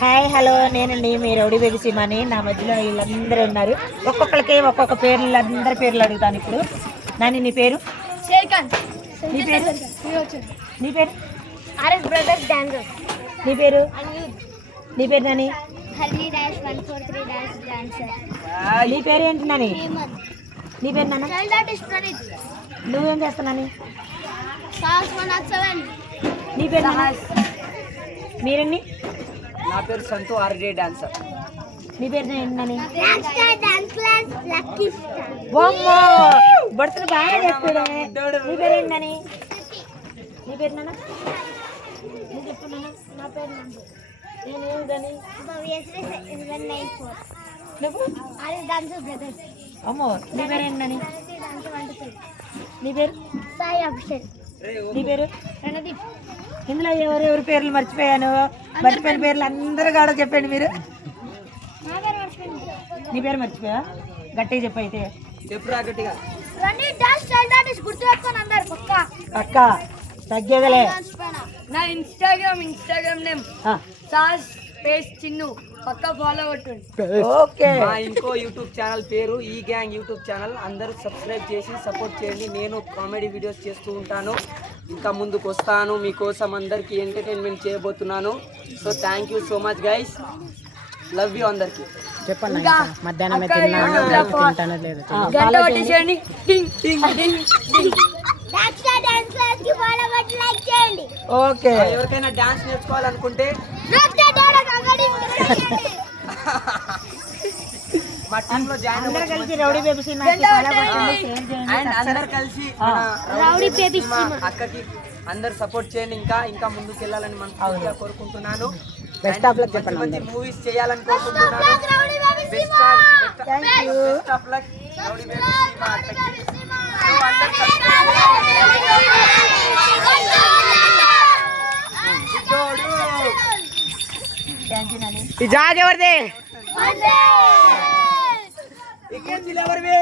Hi hello నేనండి మీ rowdy baby సీమాని. నా మధ్యలో వీళ్ళందరూ ఉన్నారు. ఒక్కొక్కరికి ఒక్కొక్క పేర్లు అందరి పేర్లు అడుగుతాను ఇప్పుడు. నాని నీ పేరు? నీ పేరు? నీ పేరు? నీ పేరు? నీ పేరు నాని? నీ పేరు ఏంటి నాని? నీ పేరు నాన్న? నువ్వేం చేస్తున్నాని? నీ పేరు నాన్న? మీరండి? నా పేరు సంతు ఆర్జే డాన్సర్. నీ పేరు ఏంటని? బడుతులు బాగా చేస్తాడు. నీ పేరు ఏంటని? నీ పేరు నాన్న? నీ చెప్తున్నా. నా పేరు నేనేదని నువ్వు? అమ్మో నీ పేరు ఏంటని? నీ పేరు? సాయి అభిషేక్. నీ పేరు? రణదీప్. ఇందులో ఎవరెవరి పేర్లు మర్చిపోయాను? మర్చిపోయిన పేర్లు అందరూ కూడా చెప్పండి మీరు. నీ పేరు మర్చిపోయా? గట్టిగా చెప్పు అయితే. చెప్పురా గట్టిగా. అక్క తగ్గేదలే. నా ఇన్స్టాగ్రామ్ నేమ్ సాస్ పేజ్ చిన్ను, పక్కా ఫాలో కొట్టండి. ఓకే. మా ఇంకో యూట్యూబ్ ఛానల్ పేరు ఈ గ్యాంగ్ యూట్యూబ్ ఛానల్. అందరూ సబ్స్క్రైబ్ చేసి సపోర్ట్ చేయండి. నేను కామెడీ వీడియోస్ చేస్తూ ఉంటాను. ఇంకా ముందుకు వస్తాను. మీకోసం అందరికి ఎంటర్టైన్మెంట్ చేయబోతున్నాను. So thank you so much guys. Love you అందరికి. చెప్పండి. మధ్యాహ్నం గంట కొట్టేసేయండి. ఓకే. ఎవరికైనా డాన్స్ నేర్చుకోవాలనుకుంటే మా టీమ్ లో జాయిన్ అందరూ కలిసి రౌడీ బేబీ సినిమా అందరు కలిసి మన అక్కకి అందరు సపోర్ట్ చేయండి. ఇంకా ముందుకు వెళ్ళాలని మనస్ఫూర్తిగా కోరుకుంటున్నాను. బెస్ట్ ఆఫ్ లక్ చెప్పండి. మంచి మూవీస్ చేయాలని కోరుకుంటున్నాను. Best of luck rowdy baby cinema అక్కకి. సో అందరూ ఈ జాగ్ ఎవరిది? ఈ కుర్చీలు ఎవరివి?